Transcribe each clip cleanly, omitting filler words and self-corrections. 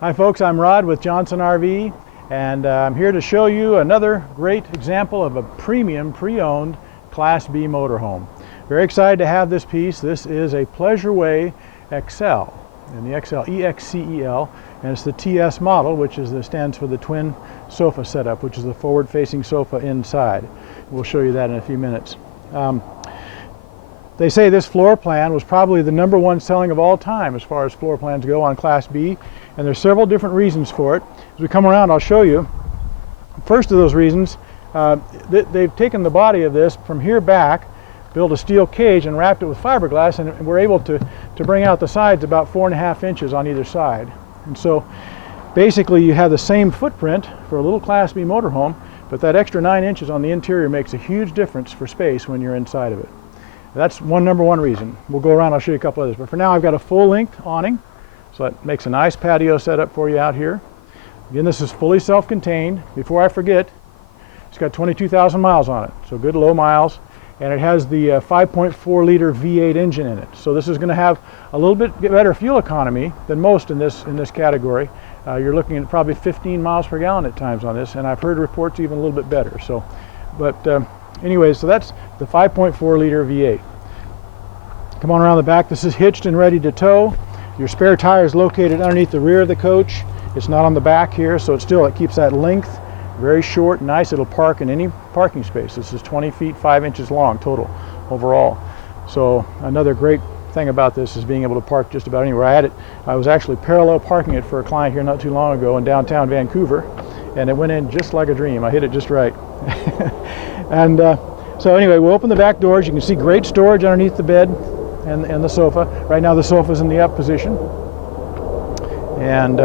Hi folks, I'm Rod with Johnson RV, and I'm here to show you another great example of a premium pre-owned Class B motorhome. Very excited to have this piece. This is a Pleasureway XL, and the XL, EXCEL, and it's the TS model, which stands for the twin sofa setup, which is the forward-facing sofa inside. We'll show you that in a few minutes. They say this floor plan was probably the #1 selling of all time as far as floor plans go on Class B, and there's several different reasons for it. As we come around, I'll show you. First of those reasons, they've taken the body of this from here back, built a steel cage and wrapped it with fiberglass, and we're able to bring out the sides about 4.5 inches on either side. And so basically you have the same footprint for a little Class B motorhome, but that extra 9 inches on the interior makes a huge difference for space when you're inside of it. That's #1 reason. We'll go around, I'll show you a couple others. But for now, I've got a full-length awning, so that makes a nice patio setup for you out here. Again, this is fully self-contained. Before I forget, it's got 22,000 miles on it, so good low miles. And it has the 5.4 liter V8 engine in it. So this is going to have a little bit better fuel economy than most in this category. You're looking at probably 15 miles per gallon at times on this, and I've heard reports even a little bit better. So, anyway, so that's the 5.4 liter V8. Come on around the back. This is hitched and ready to tow. Your spare tire is located underneath the rear of the coach. It's not on the back here, so it keeps that length. Very short, nice. It'll park in any parking space. This is 20 feet 5 inches long total overall. So another great thing about this is being able to park just about anywhere. I was actually parallel parking it for a client here not too long ago in downtown Vancouver, and it went in just like a dream. I hit it just right. And so anyway, we'll open the back doors. You can see great storage underneath the bed and the sofa. Right now the sofa's in the up position. And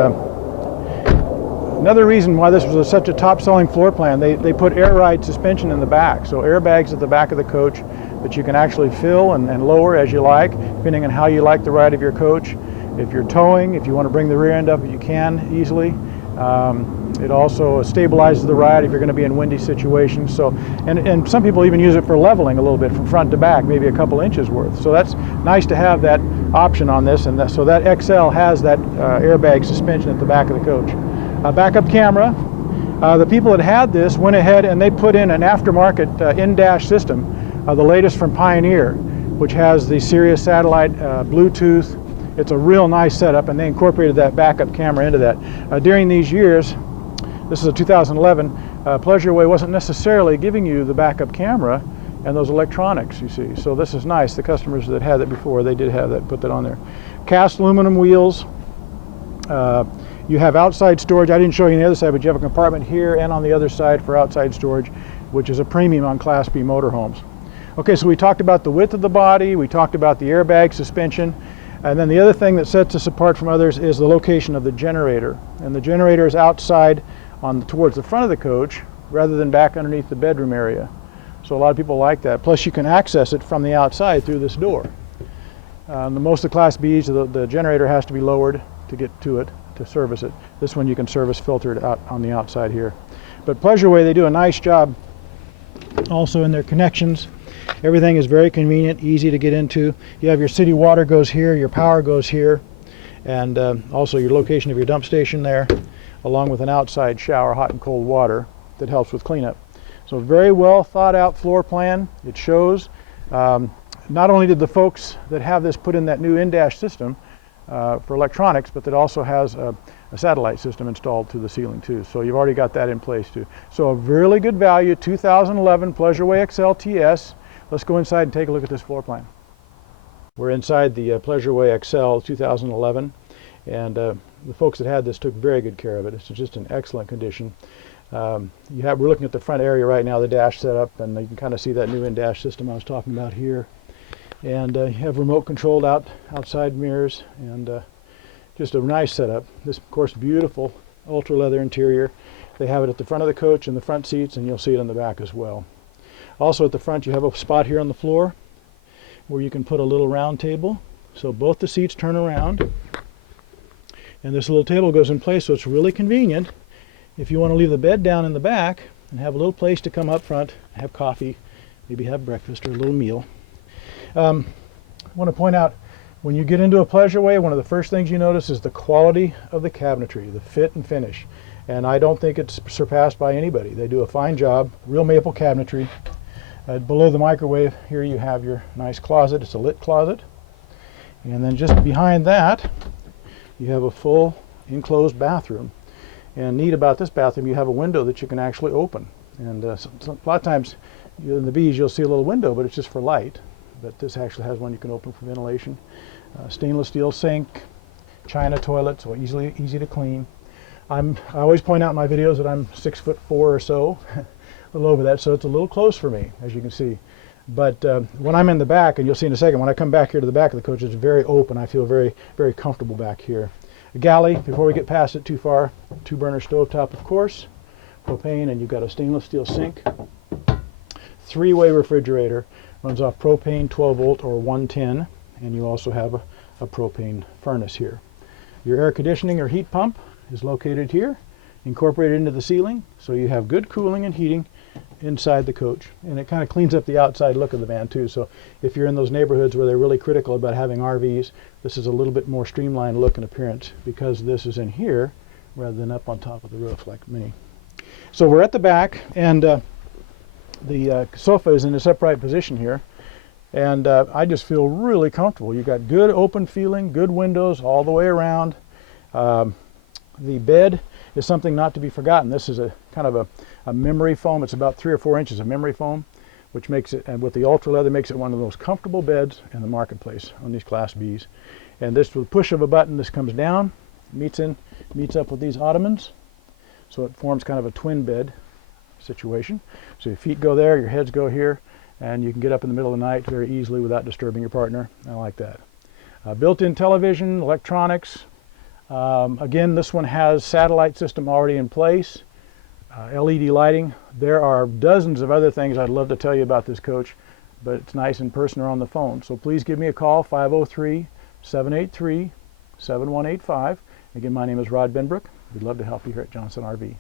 another reason why this was such a top-selling floor plan, they put air ride suspension in the back. So airbags at the back of the coach that you can actually fill and lower as you like, depending on how you like the ride of your coach. If you're towing, if you want to bring the rear end up, you can easily. It also stabilizes the ride if you're going to be in windy situations. So, and some people even use it for leveling a little bit from front to back, maybe a couple inches worth. So that's nice to have that option on this, and so that XL has that airbag suspension at the back of the coach. Backup camera. The people that had this went ahead and they put in an aftermarket in-dash system, the latest from Pioneer, which has the Sirius satellite, Bluetooth. It's a real nice setup, and they incorporated that backup camera into that. During these years, this is a 2011, Pleasureway wasn't necessarily giving you the backup camera and those electronics, you see. So this is nice. The customers that had it before, they did have that, put that on there. Cast aluminum wheels. You have outside storage. I didn't show you on the other side, but you have a compartment here and on the other side for outside storage, which is a premium on Class B motorhomes. Okay, so we talked about the width of the body, we talked about the airbag suspension, and then the other thing that sets us apart from others is the location of the generator. And the generator is outside towards the front of the coach rather than back underneath the bedroom area. So a lot of people like that. Plus you can access it from the outside through this door. Most of the Class Bs, the generator has to be lowered to get to it, to service it. This one you can service filtered out on the outside here. But Pleasureway, they do a nice job also in their connections. Everything is very convenient, easy to get into. You have your city water goes here, your power goes here, and also your location of your dump station there, along with an outside shower, hot and cold water that helps with cleanup. So very well thought out floor plan. It shows. Not only did the folks that have this put in that new in-dash system for electronics, but that also has a satellite system installed to the ceiling too. So you've already got that in place too. So a really good value, 2011 Pleasureway XL TS. Let's go inside and take a look at this floor plan. We're inside the Pleasureway XL 2011, and the folks that had this took very good care of it. It's just in excellent condition. We're looking at the front area right now, the dash setup, and you can kind of see that new in-dash system I was talking about here. And you have remote controlled outside mirrors, and just a nice setup. This, of course, beautiful ultra leather interior. They have it at the front of the coach and the front seats, and you'll see it in the back as well. Also at the front you have a spot here on the floor where you can put a little round table, so both the seats turn around, and this little table goes in place, so it's really convenient if you want to leave the bed down in the back and have a little place to come up front, have coffee, maybe have breakfast or a little meal. I want to point out When you get into a Pleasureway, one of the first things you notice is the quality of the cabinetry, the fit and finish. And I don't think it's surpassed by anybody. They do a fine job, real maple cabinetry. Below the microwave, here you have your nice closet. It's a lit closet. And then just behind that, you have a full enclosed bathroom. And neat about this bathroom, you have a window that you can actually open. And a lot of times in the B's you'll see a little window, but it's just for light. But this actually has one you can open for ventilation. Stainless steel sink, china toilet, so easy to clean. I always point out in my videos that I'm 6'4" or so, a little over that, so it's a little close for me, as you can see. But when I'm in the back, and you'll see in a second, when I come back here to the back of the coach, it's very open. I feel very, very comfortable back here. A galley, before we get past it too far, 2-burner stovetop, of course, propane, and you've got a stainless steel sink. 3-way refrigerator, runs off propane 12 volt or 110, and you also have a propane furnace here. Your air conditioning or heat pump is located here, incorporated into the ceiling, so you have good cooling and heating inside the coach. And it kind of cleans up the outside look of the van too, so if you're in those neighborhoods where they're really critical about having RVs, this is a little bit more streamlined look and appearance because this is in here rather than up on top of the roof like many. So we're at the back, and the sofa is in this upright position here, and I just feel really comfortable. You've got good open feeling, good windows all the way around. The bed is something not to be forgotten. This is a kind of a memory foam. It's about 3 or 4 inches of memory foam, which makes it, and with the ultra leather, makes it one of the most comfortable beds in the marketplace on these Class Bs. And this, with the push of a button, this comes down, meets up with these ottomans, so it forms kind of a twin bed situation. So your feet go there, your heads go here, and you can get up in the middle of the night very easily without disturbing your partner. I like that. Built-in television, electronics. Again, this one has satellite system already in place, LED lighting. There are dozens of other things I'd love to tell you about this coach, but it's nice in person or on the phone. So please give me a call, 503-783-7185. Again, my name is Rod Benbrook. We'd love to help you here at Johnson RV.